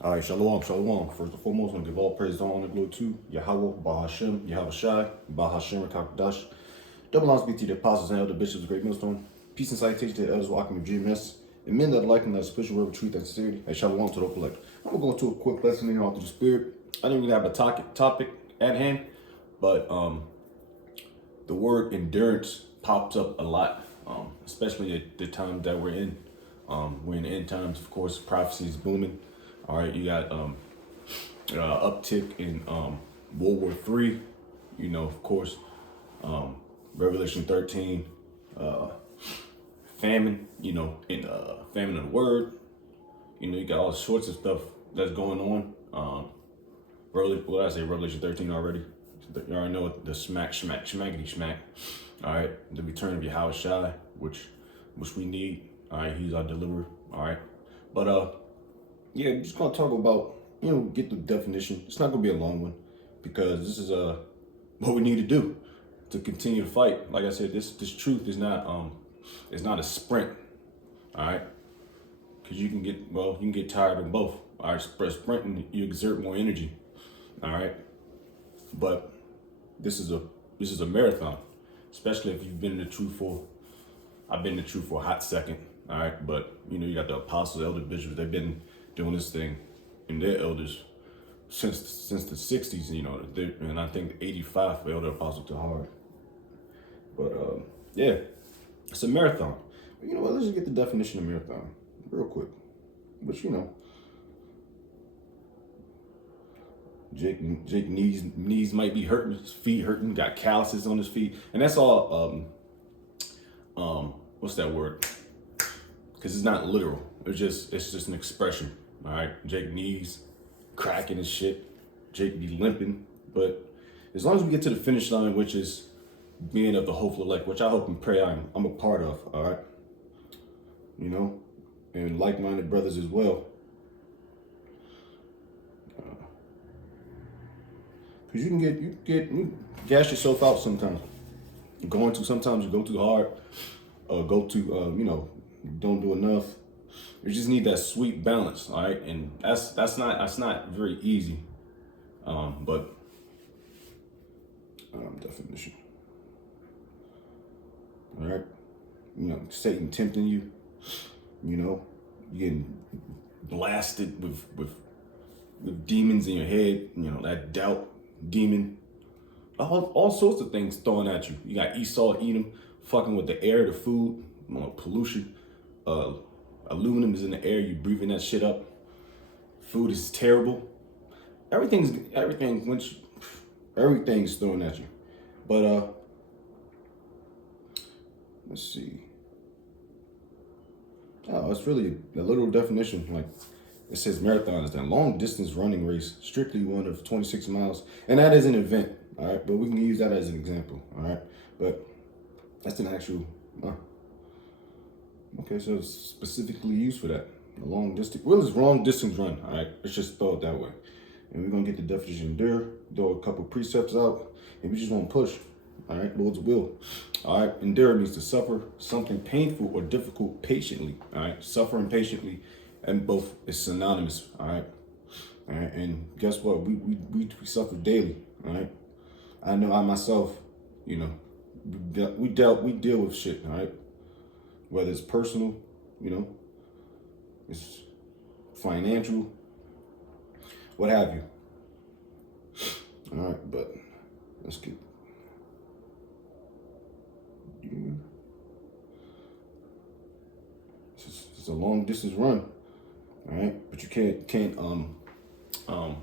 All right, shalom, shalom. First and foremost, I want to give all praise, honor, and glory to Yahweh, Bahashem, Yahweh Shai, Bahashem, Kakadash. Double honors be to the apostles and elder bishops of Great Millstone. Peace and salutation to the elders walking of GMS. And men that are liking that special word of truth and sincerity. And shalom to the elect. I'm going to go into a quick lesson here on through the spirit. I didn't really have a topic at hand, but the word endurance pops up a lot, especially at the time that we're in. We're in the end times, of course, prophecy is booming. All right, you got uptick in World War III, you know, of course, Revelation 13, famine, you know, in famine of the word, you know, you got all sorts of stuff that's going on. What did I say, Revelation 13 already? You already know the schmackety smack. All right, the return of Yahweh Shai, which we need. All right, he's our deliverer. All right, but yeah, I'm just gonna talk about, you know, get the definition. It's not gonna be a long one because this is what we need to do to continue to fight. Like I said, this truth is not it's not a sprint. All right, because you can get tired of both. All right, sprinting you exert more energy. All right, but this is a marathon, especially if you've been in the truth for. I've been in the truth for a hot second. All right, but you know, you got the apostles, elder bishops. They've been doing this thing, and their elders since the 60s. You know, and I think 85 for elder apostle to hard. But yeah, it's a marathon. But you know what? Let's just get the definition of marathon real quick. But you know, Jake knees might be hurting, his feet hurting, got calluses on his feet, and that's all. What's that word? Because it's not literal. It's just an expression. All right, Jake knees cracking and shit. Jake be limping, but as long as we get to the finish line, which is being of the hopeful elect, which I hope and pray I'm a part of. All right, you know, and like-minded brothers as well. Because you gas yourself out sometimes. Sometimes you go too hard, you know, don't do enough. You just need that sweet balance, all right? And that's not very easy. But definition. All right. You know, Satan tempting you, you know, you getting blasted with demons in your head, you know, that doubt demon. All sorts of things thrown at you. You got Esau, Edom, fucking with the air, the food, you know, pollution. Aluminum is in the air. You breathing that shit up. Food is terrible. Everything's thrown at you. But let's see. Oh, it's really a literal definition. Like it says, marathon is a long distance running race, strictly one of 26 miles, and that is an event. All right, but we can use that as an example. All right, but that's an actual. Okay, so it's specifically used for that. A long distance. Well, it's long distance run. All right, let's just throw it that way. And we're gonna get the definition endure, throw a couple precepts out, and we just want to push. All right, Lord's will. All right, endure means to suffer something painful or difficult patiently. All right, suffering patiently, and both is synonymous. All right, and guess what? We suffer daily. All right, I know I myself, you know, we deal with shit. All right, whether it's personal, you know, it's financial, what have you. All right, but let's get. It's a long distance run, all right. But you can't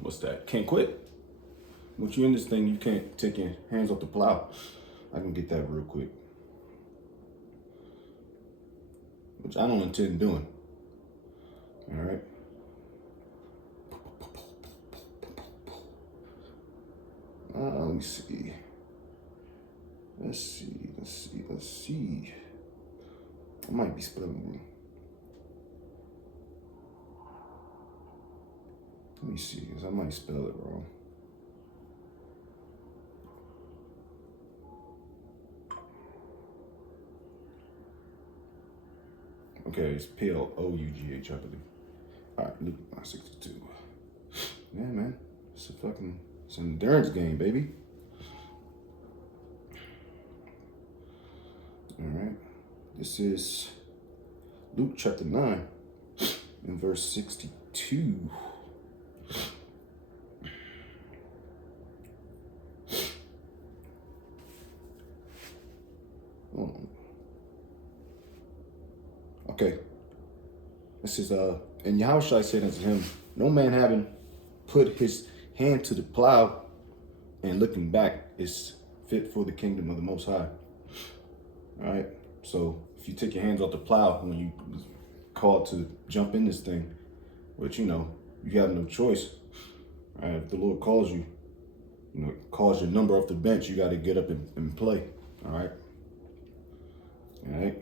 what's that? Can't quit. Once you're in this thing, you can't take your hands off the plow. I can get that real quick, which I don't intend doing. All right. Let me see. Let's see. I might be spelling wrong. Let me see, because I might spell it wrong. Okay, it's P-L-O-U-G-H, I believe. All right, Luke 9:62. it's an endurance game, baby. All right. This is Luke chapter 9 and verse 62. Okay. This is and Yahushua said unto him, no man having put his hand to the plow and looking back is fit for the kingdom of the Most High. All right. So if you take your hands off the plow when you called to jump in this thing, which you have no choice. All right. If the Lord calls you, calls your number off the bench, you got to get up and play. All right. All right.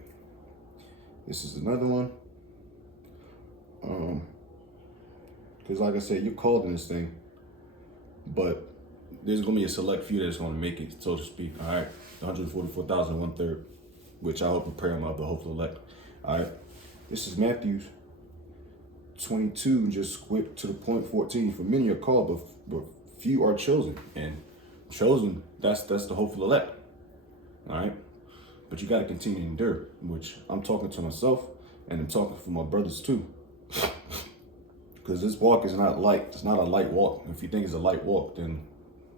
This is another one. Because like I said, you're called in this thing, but there's going to be a select few that's going to make it, so to speak. All right. 144,000, 1/3, which I hope and pray I'm of the hopeful elect. All right. This is Matthew 22, just quick to the point, 14. For many are called, but few are chosen. And chosen, that's the hopeful elect. All right. But you got to continue to endure, which I'm talking to myself and I'm talking for my brothers too. Because this walk is not light. It's not a light walk. If you think it's a light walk, then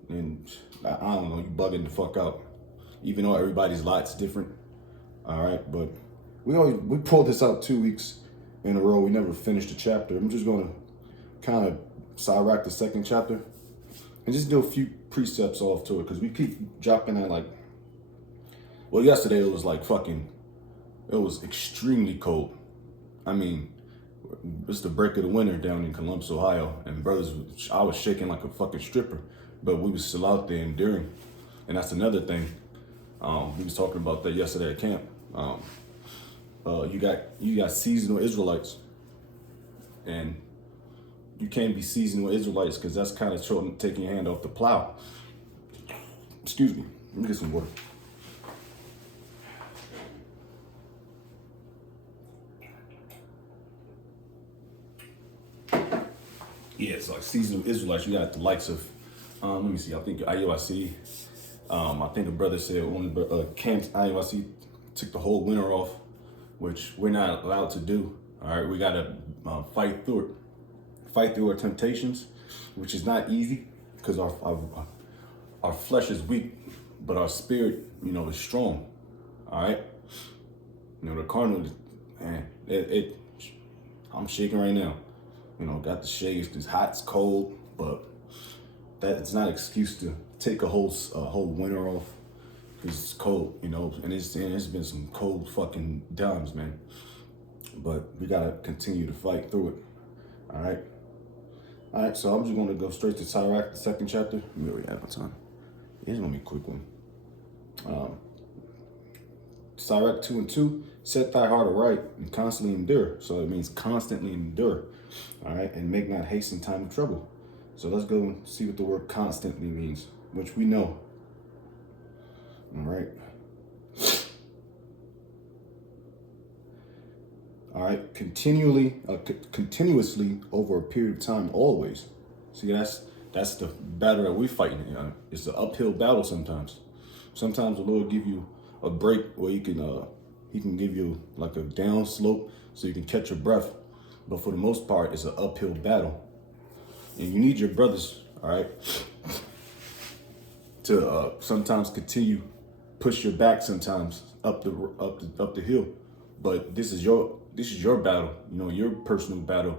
I don't know, you bugging the fuck out. Even though everybody's light's different. All right, but we pulled this out 2 weeks in a row. We never finished the chapter. I'm just gonna kind of side-rack the second chapter and just do a few precepts off to it, because we keep dropping at like, well, yesterday it was like it was extremely cold. I mean, it's the break of the winter down in Columbus, Ohio, and brothers, I was shaking like a fucking stripper, but we was still out there enduring. And that's another thing. We was talking about that yesterday at camp. You got seasonal Israelites, and you can't be seasonal Israelites because that's kind of taking your hand off the plow. Excuse me. Let me get some water. Yeah, it's like seasonal Israelites. You got the likes of, let me see, I think IUIC. I think a brother said one of the camps, IUIC, took the whole winter off, which we're not allowed to do. All right, we got to fight through our temptations, which is not easy because our flesh is weak, but our spirit, is strong. All right, the carnal, man, I'm shaking right now. Got the shades. It's hot, it's cold, but that's not an excuse to take a whole winter off because it's cold, and it's been some cold fucking times, man. But we gotta continue to fight through it. All right. So I'm just gonna go straight to Sirach, the second chapter. We already have no time. It's gonna be a quick one. Sirach 2:2. Set thy heart aright and constantly endure. So it means constantly endure. All right, and make not haste in time of trouble. So let's go and see what the word constantly means, which we know. All right. All right, continuously over a period of time, always. See, that's the battle that we're fighting. It's an uphill battle sometimes. Sometimes the Lord give you a break where he can give you like a down slope so you can catch your breath. But for the most part, it's an uphill battle. And you need your brothers, all right, to sometimes continue push your back sometimes up the hill. But this is your battle, your personal battle,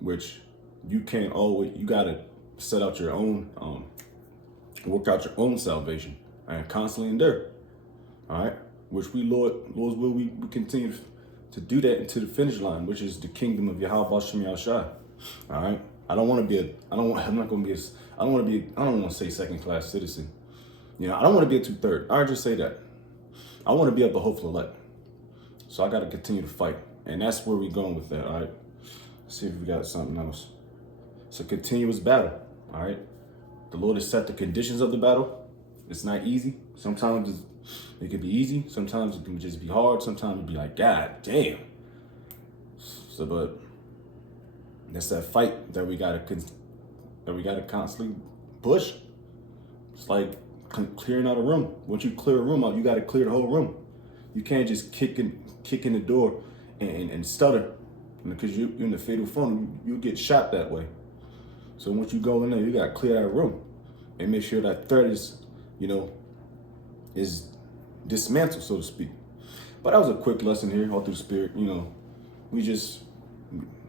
which you can't always. You gotta set out your own, work out your own salvation, and constantly endure. All right, which Lord's will, we continue to do that into the finish line, which is the kingdom of Yahweh Shem Yahushua. All right. I don't want to say second class citizen. I don't want to be a 2/3. I just say that. I want to be of the hopeful elect. So I got to continue to fight. And that's where we're going with that. All right. Let's see if we got something else. It's a continuous battle. All right. The Lord has set the conditions of the battle. It's not easy. Sometimes it can be easy. Sometimes it can just be hard. Sometimes it be like, God damn. So, but that's that fight that we got to that we got to constantly push. It's like clearing out a room. Once you clear a room out, you got to clear the whole room. You can't just kick in the door and stutter, because you're in the fatal phone. You get shot that way. So once you go in there, you got to clear that room and make sure that threat is, is dismantled, so to speak. But that was a quick lesson here, all through the spirit.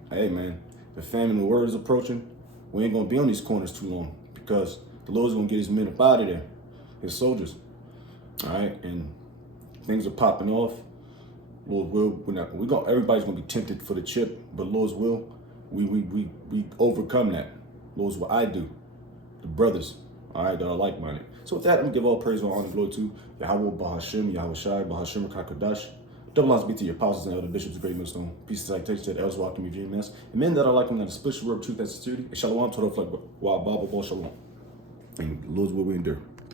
Hey man, the famine of the word is approaching. We ain't gonna be on these corners too long, because the Lord's gonna get his men up out of there, his soldiers. All right, and things are popping off. Everybody's gonna be tempted for the chip, but Lord's will, we overcome that. Lord's what I do, the brothers, all right, that are like-minded. So with that, let me give all praise and honor and glory to Yahweh Bahashim, Yahweh Shai, Bahashim Kakadash. Double honors be to your apostles and elder bishops of Great Millstone. Peace and salutation to the elders walking me GMS. And men that are like them, that split the word of truth and sincerity. And shalom to the flag, while Bible, Shalom. And Lord's will we endure.